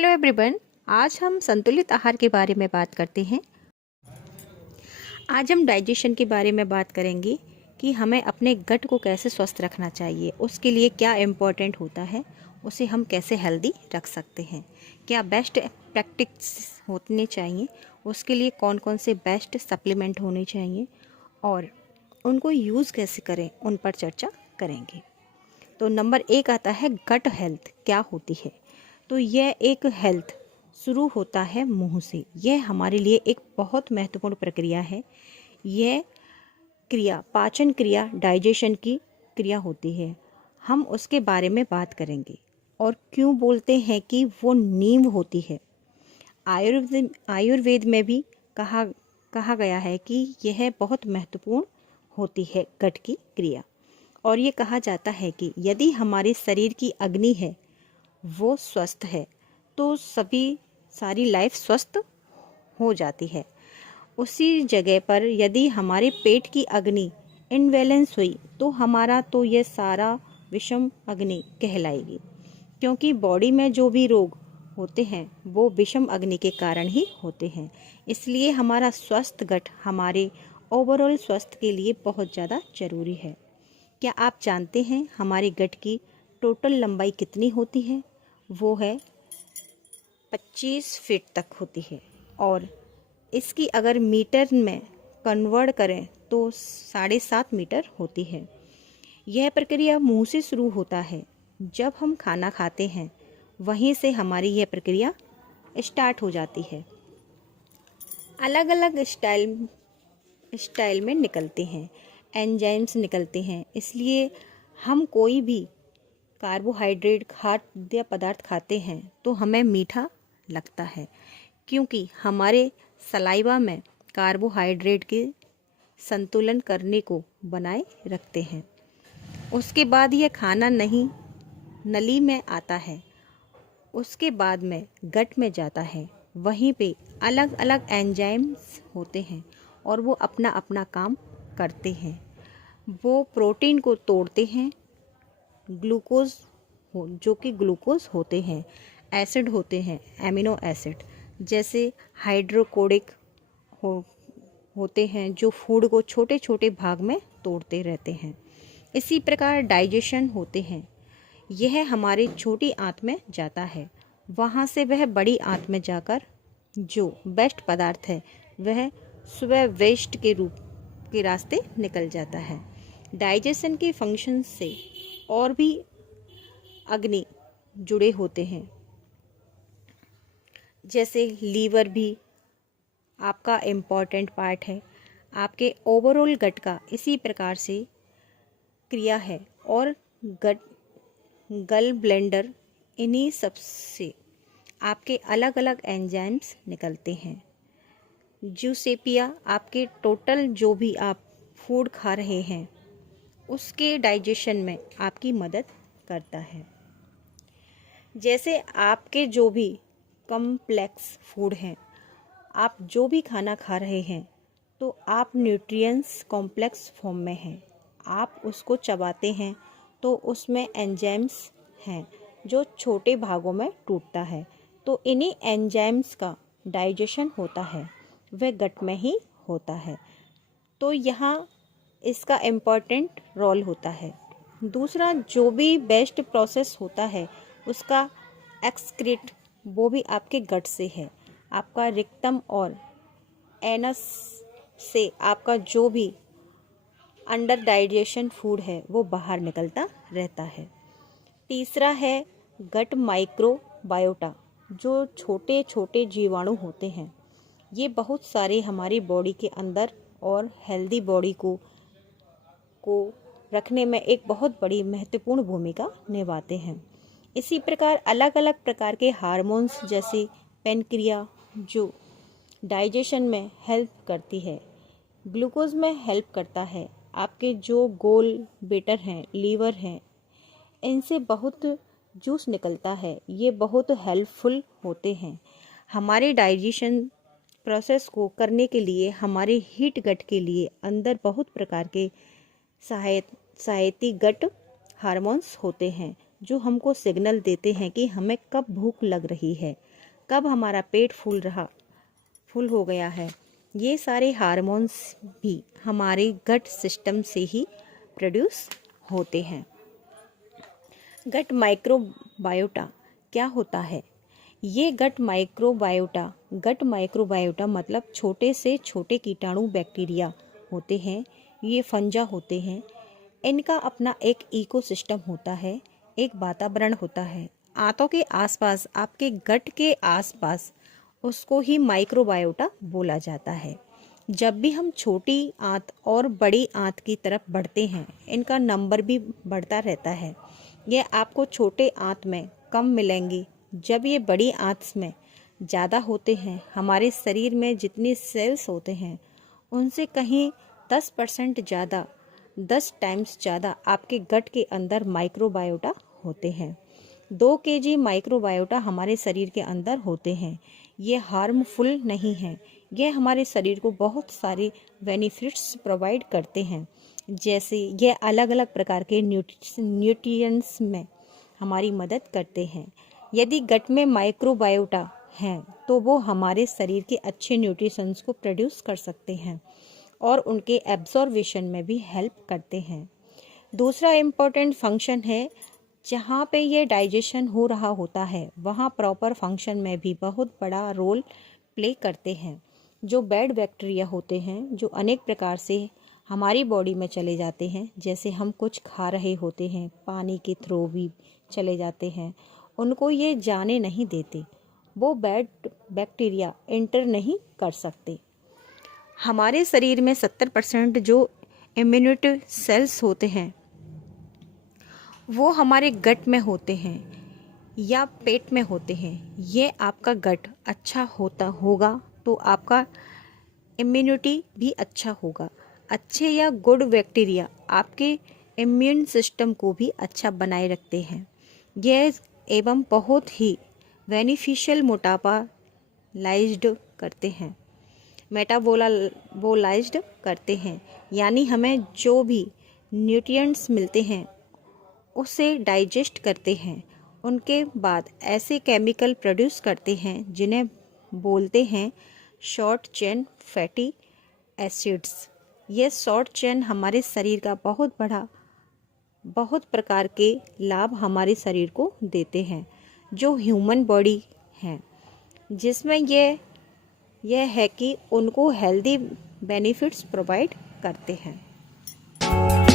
Hello everyone, आज हम संतुलित आहार के बारे में बात करते हैं। आज हम डाइजेशन के बारे में बात करेंगे कि हमें अपने गट को कैसे स्वस्थ रखना चाहिए, उसके लिए क्या इम्पोर्टेंट होता है, उसे हम कैसे हेल्दी रख सकते हैं, क्या बेस्ट प्रैक्टिस होने चाहिए, उसके लिए कौन कौन से बेस्ट सप्लीमेंट होने चाहिए और उनको यूज़ कैसे करें, उन पर चर्चा करेंगे। तो नंबर 1 आता है गट हेल्थ क्या होती है। तो यह एक हेल्थ शुरू होता है मुंह से। यह हमारे लिए एक बहुत महत्वपूर्ण प्रक्रिया है। यह क्रिया पाचन क्रिया, डाइजेशन की क्रिया होती है। हम उसके बारे में बात करेंगे और क्यों बोलते हैं कि वो नींव होती है। आयुर्वेद में भी कहा गया है कि यह बहुत महत्वपूर्ण होती है गट की क्रिया। और ये कहा जाता है कि यदि हमारे शरीर की अग्नि है वो स्वस्थ है तो सारी लाइफ स्वस्थ हो जाती है। उसी जगह पर यदि हमारे पेट की अग्नि इनबैलेंस हुई तो ये सारा विषम अग्नि कहलाएगी, क्योंकि बॉडी में जो भी रोग होते हैं वो विषम अग्नि के कारण ही होते हैं। इसलिए हमारा स्वस्थ गट हमारे ओवरऑल स्वास्थ्य के लिए बहुत ज़्यादा जरूरी है। क्या आप जानते हैं हमारे गट की टोटल लंबाई कितनी होती है? वो है 25 फीट तक होती है और इसकी अगर मीटर में कन्वर्ट करें तो 7.5 मीटर होती है। यह प्रक्रिया मुंह से शुरू होता है। जब हम खाना खाते हैं वहीं से हमारी यह प्रक्रिया स्टार्ट हो जाती है। अलग अलग स्टाइल में निकलते हैं, एंजाइम्स निकलते हैं। इसलिए हम कोई भी कार्बोहाइड्रेट खाद्य पदार्थ खाते हैं तो हमें मीठा लगता है, क्योंकि हमारे सलाइवा में कार्बोहाइड्रेट के संतुलन करने को बनाए रखते हैं। उसके बाद यह खाना नहीं नली में आता है, उसके बाद में गट में जाता है। वहीं पे अलग अलग एंजाइम्स होते हैं और वो अपना अपना काम करते हैं। वो प्रोटीन को तोड़ते हैं, ग्लूकोज जो कि ग्लूकोज होते हैं, एसिड होते हैं, एमिनो एसिड जैसे हाइड्रोकोडिक होते हैं जो फूड को छोटे छोटे भाग में तोड़ते रहते हैं। इसी प्रकार डाइजेशन होते हैं। यह हमारी छोटी आंत में जाता है, वहाँ से वह बड़ी आंत में जाकर जो बेस्ट पदार्थ है वह सुबह वेस्ट के रूप के रास्ते निकल जाता है। डाइजेशन के फंक्शन से और भी अग्नि जुड़े होते हैं, जैसे लीवर भी आपका इम्पॉर्टेंट पार्ट है। आपके ओवरऑल गट का इसी प्रकार से क्रिया है और गल ब्लेंडर, इन्हीं सब से आपके अलग अलग एंजाइम्स निकलते हैं। ज्यूसेपिया आपके टोटल जो भी आप फूड खा रहे हैं उसके डाइजेशन में आपकी मदद करता है। जैसे आपके जो भी कॉम्प्लेक्स फूड हैं, आप जो भी खाना खा रहे हैं तो आप न्यूट्रिएंट्स कॉम्प्लेक्स फॉर्म में हैं। आप उसको चबाते हैं तो उसमें एंजाइम्स हैं जो छोटे भागों में टूटता है, तो इन्हीं एंजाइम्स का डाइजेशन होता है, वह गट में ही होता है। तो यहाँ इसका इम्पॉर्टेंट रोल होता है। दूसरा, जो भी बेस्ट प्रोसेस होता है उसका एक्सक्रीट वो भी आपके गट से है। आपका रिक्तम और एनस से आपका जो भी अंडर डाइजेशन फूड है वो बाहर निकलता रहता है। तीसरा है गट माइक्रोबायोटा, जो छोटे छोटे जीवाणु होते हैं। ये बहुत सारे हमारी बॉडी के अंदर और हेल्दी बॉडी को रखने में एक बहुत बड़ी महत्वपूर्ण भूमिका निभाते हैं। इसी प्रकार अलग अलग प्रकार के हार्मोन्स जैसे पेनक्रिया जो डाइजेशन में हेल्प करती है, ग्लूकोज में हेल्प करता है। आपके जो गोल बेटर हैं, लीवर हैं, इनसे बहुत जूस निकलता है, ये बहुत हेल्पफुल होते हैं। हमारे डाइजेशन प्रोसेस को करने के लिए, हमारे हीट गट के लिए अंदर बहुत प्रकार के सहायती गट हार्मोन्स होते हैं जो हमको सिग्नल देते हैं कि हमें कब भूख लग रही है। कब हमारा पेट फुल हो गया है, ये सारे हार्मोन्स भी हमारे गट सिस्टम से ही प्रोड्यूस होते हैं। गट माइक्रोबायोटा क्या होता है? ये गट माइक्रोबायोटा मतलब छोटे से छोटे कीटाणु बैक्टीरिया होते हैं, ये फंजा होते हैं। इनका अपना एक इकोसिस्टम होता है, एक वातावरण होता है आंतों के आसपास, आपके गट के आसपास, उसको ही माइक्रोबायोटा बोला जाता है। जब भी हम छोटी आंत और बड़ी आंत की तरफ बढ़ते हैं, इनका नंबर भी बढ़ता रहता है। ये आपको छोटे आंत में कम मिलेंगी, जब ये बड़ी आंत में ज़्यादा होते हैं। हमारे शरीर में जितने सेल्स होते हैं उनसे कहीं 10% ज़्यादा, 10 टाइम्स ज़्यादा आपके गट के अंदर माइक्रोबायोटा होते हैं। 2 kg माइक्रोबायोटा हमारे शरीर के अंदर होते हैं। ये हार्मफुल नहीं है, ये हमारे शरीर को बहुत सारे बेनिफिट्स प्रोवाइड करते हैं। जैसे ये अलग अलग प्रकार के न्यूट्रिएंट्स में हमारी मदद करते हैं। यदि गट में माइक्रोबायोटा हैं तो वो हमारे शरीर के अच्छे न्यूट्रिशंस को प्रोड्यूस कर सकते हैं और उनके एब्जॉर्वेशन में भी हेल्प करते हैं। दूसरा इम्पोर्टेंट फंक्शन है, जहाँ पे ये डाइजेशन हो रहा होता है वहाँ प्रॉपर फंक्शन में भी बहुत बड़ा रोल प्ले करते हैं। जो बैड बैक्टीरिया होते हैं, जो अनेक प्रकार से हमारी बॉडी में चले जाते हैं, जैसे हम कुछ खा रहे होते हैं, पानी के थ्रू भी चले जाते हैं, उनको ये जाने नहीं देते, वो बैड बैक्टीरिया एंटर नहीं कर सकते। हमारे शरीर में 70% जो इम्यूनिटी सेल्स होते हैं वो हमारे गट में होते हैं या पेट में होते हैं। ये आपका गट अच्छा होगा तो आपका इम्यूनिटी भी अच्छा होगा। अच्छे या गुड बैक्टीरिया आपके इम्यून सिस्टम को भी अच्छा बनाए रखते हैं। ये एवं बहुत ही बेनिफिशियल मेटाबोलाइज्ड करते हैं, यानी हमें जो भी न्यूट्रिएंट्स मिलते हैं उसे डाइजेस्ट करते हैं। उनके बाद ऐसे केमिकल प्रोड्यूस करते हैं जिन्हें बोलते हैं शॉर्ट चेन फैटी एसिड्स। ये शॉर्ट चेन हमारे शरीर का बहुत प्रकार के लाभ हमारे शरीर को देते हैं। जो ह्यूमन बॉडी है जिसमें यह है कि उनको हेल्दी बेनिफिट्स प्रोवाइड करते हैं।